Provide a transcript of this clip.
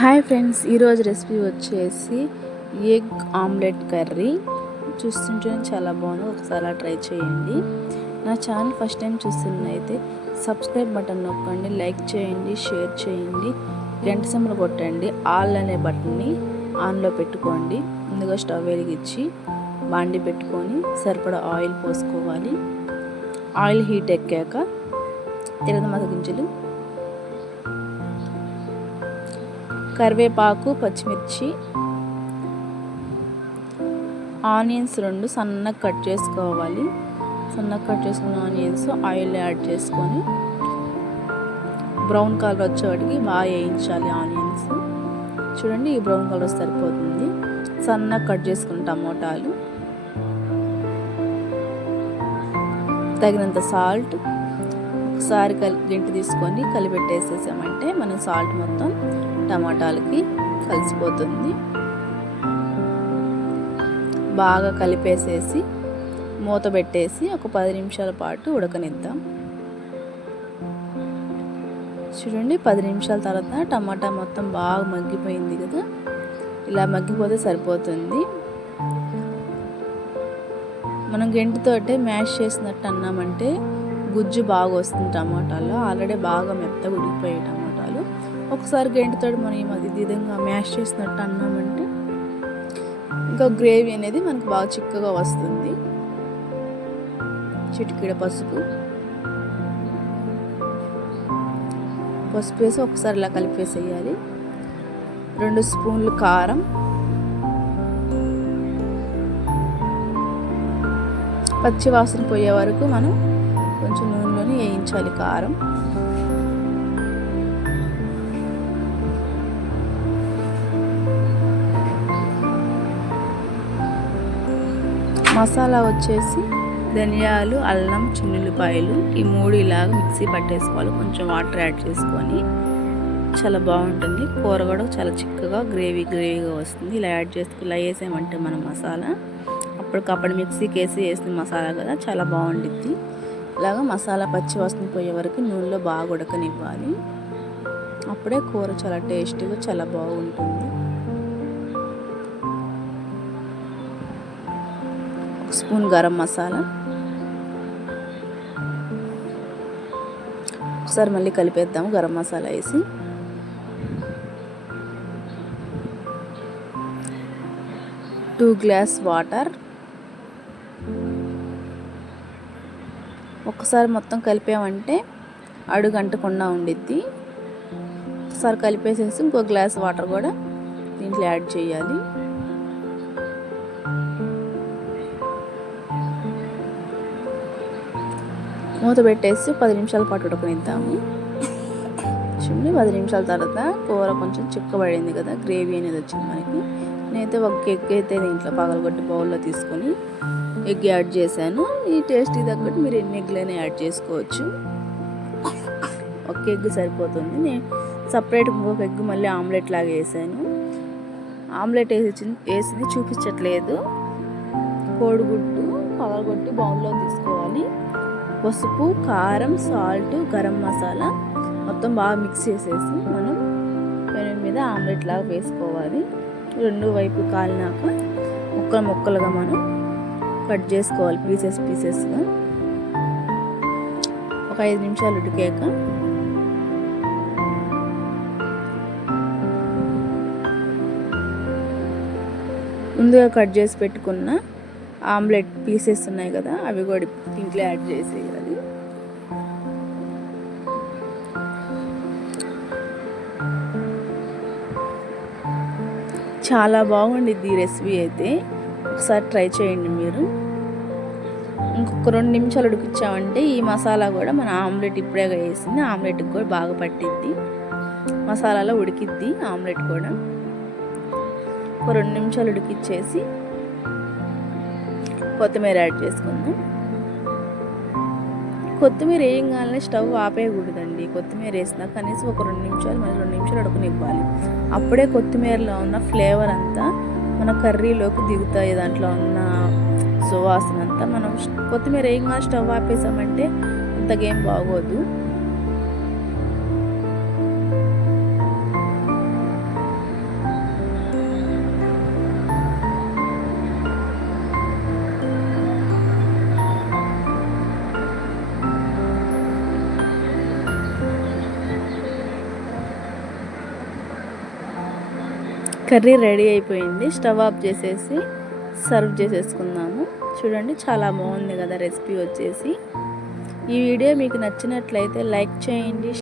Hi friends, ఈరోజు recipe వచ్చేసి egg omelette curry. చూస్తుంటే చాలా బాగుంది, ఒకసారి అలా ట్రై చేయండి. నా ఛానల్ ఫస్ట్ టైం చూస్తున్నైతే సబ్స్క్రైబ్ బటన్ నొక్కండి, లైక్ చేయండి, షేర్ చేయండి, గంట సింబల్ కొట్టండి. ఆల్ అనే బటన్ని ఆన్లో పెట్టుకోండి. ముందుగా స్టవ్ వెలిగించి బాండి పెట్టుకొని సరిపడా ఆయిల్ పోసుకోవాలి. ఆయిల్ హీట్ ఎక్కాక తిరగమాత గింజలు, కరివేపాకు, పచ్చిమిర్చి, ఆనియన్స్ 2 సన్నగా కట్ చేసుకోవాలి. సన్నగా కట్ చేసుకున్న ఆనియన్స్ ఆయిల్ యాడ్ చేసుకొని బ్రౌన్ కలర్ వచ్చేవాటికి బాగా వేయించాలి. ఆనియన్స్ చూడండి, ఈ బ్రౌన్ కలర్ సరిపోతుంది. సన్నగా కట్ చేసుకున్న టమోటాలు, తగినంత సాల్ట్, ఒకసారి గంటి తీసుకొని కలిపెట్టేసేసామంటే మనం సాల్ట్ మొత్తం టమాటాలకి కలిసిపోతుంది. బాగా కలిపేసేసి మూత పెట్టేసి ఒక 10 నిమిషాల పాటు ఉడకనిద్దాం. చూడండి, 10 నిమిషాల తర్వాత టమాటా మొత్తం బాగా మగ్గిపోయింది కదా. ఇలా మగ్గిపోతే సరిపోతుంది. మనం గంటితోటే మ్యాష్ చేసినట్టు అన్నామంటే గుజ్జు బాగా వస్తుంది. టమాటాలో ఆల్రెడీ బాగా మెత్తగా ఉడికిపోయాయి టమాటాలు. ఒకసారి గంటితో మనం ఈ విధంగా మ్యాష్ చేసినట్టు అన్నామంటే ఇంకా గ్రేవీ అనేది మనకు బాగా చిక్కగా వస్తుంది. చిటికెడ పసుపు వేసి ఒకసారి ఇలా కలిపేసేయాలి. 2 స్పూన్లు కారం, పచ్చి వాసన పోయే వరకు మనం కొంచెం నూనెలోనే వేయించాలి. కారం, మసాలా వచ్చేసి ధనియాలు, అల్లం, చిన్నుల్లిపాయలు ఈ 3 ఇలాగ మిక్సీ పట్టేసుకోవాలి. కొంచెం వాటర్ యాడ్ చేసుకొని చాలా బాగుంటుంది. కూర కూడా చాలా చిక్కగా గ్రేవీగా వస్తుంది. ఇలా యాడ్ చేసుకుని ఇలా వేసామంటే మనం మసాలా అప్పటికప్పుడు మిక్సీకి వేసిన మసాలా కదా, చాలా బాగుంటుంది. ఇలాగా మసాలా పచ్చి వాసన పోయే వరకు నూనెలో బాగా ఉడకనివ్వాలి. అప్పుడే కూర చాలా టేస్టీగా చాలా బాగుంటుంది. 1 స్పూన్ గరం మసాలా, ఒకసారి మళ్ళీ కలిపేద్దాము. గరం మసాలా వేసి 2 గ్లాస్ వాటర్, ఒకసారి మొత్తం కలిపామంటే అడుగంటకుండా ఉండిద్ది. ఒకసారి కలిపేసేసి ఇంకో గ్లాస్ వాటర్ కూడా దీంట్లో యాడ్ చేయాలి. మూత పెట్టేసి 10 నిమిషాల పాటు ఉడకనిద్దాము. చూడండి, 10 నిమిషాల తర్వాత కూర కొంచెం చిక్కబడింది కదా, గ్రేవీ అనేది వచ్చింది మనకి. నేనైతే ఒక ఎగ్ అయితే దీంట్లో పగలగొట్టి బౌల్లో తీసుకొని ఎగ్ యాడ్ చేశాను. ఈ టేస్ట్కి తగ్గట్టు మీరు ఎన్ని ఎగ్లైనా యాడ్ చేసుకోవచ్చు. ఒక ఎగ్ సరిపోతుంది. నేను సపరేట్గా ఇంకొక ఎగ్ మళ్ళీ ఆమ్లెట్ లాగా వేసాను. ఆమ్లెట్ వేసింది చూపించట్లేదు. కోడిగుడ్డు పగలగొట్టి బౌల్లో తీసుకోవాలి. పసుపు, కారం, సాల్ట్, గరం మసాలా మొత్తం బాగా మిక్స్ చేసేసి మనం పెనం మీద ఆమ్లెట్ లాగా వేసుకోవాలి. 2 వైపు కాలినాక ముక్కలుగా మనం కట్ చేసుకోవాలి, పీసెస్గా. ఒక 5 నిమిషాలు ఉడికాక ముందుగా కట్ చేసి పెట్టుకున్న ఆమ్లెట్ పీసెస్ ఉన్నాయి కదా, అవి కూడా దీంట్లో యాడ్ చేసేయాలి. చాలా బాగుండిద్ది ఈ రెసిపీ అయితే, ఒకసారి ట్రై చేయండి మీరు. ఇంకొక 2 నిమిషాలు ఉడికించామంటే ఈ మసాలా కూడా మన ఆమ్లెట్ ఇప్పుడే వేసింది ఆమ్లెట్కి కూడా బాగా పట్టిద్ది. మసాలాలో ఉడికిద్ది ఆమ్లెట్ కూడా. ఒక 2 నిమిషాలు ఉడికిచ్చేసి కొత్తిమీర యాడ్ చేసుకుందాం. కొత్తిమీర వేయగానే స్టవ్ ఆపేయకూడదండి. కొత్తిమీర వేసినా కనీసం ఒక 2 నిమిషాలు, మళ్ళీ 2 నిమిషాలు ఉడకనివ్వాలి. అప్పుడే కొత్తిమీరలో ఉన్న ఫ్లేవర్ అంతా మన కర్రీలోకి దిగుతాయి. దాంట్లో ఉన్న సువాసన అంతా మనం కొత్తిమీర వేయగానే స్టవ్ ఆపేసామంటే అంతకేం బాగోదు. కర్రీ రెడీ అయిపోయింది. స్టవ్ ఆఫ్ చేసేసి సర్వ్ చేసేసుకుందాము. చూడండి చాలా బాగుంది కదా రెసిపీ వచ్చేసి. ఈ వీడియో మీకు నచ్చినట్లయితే లైక్ చేయండి.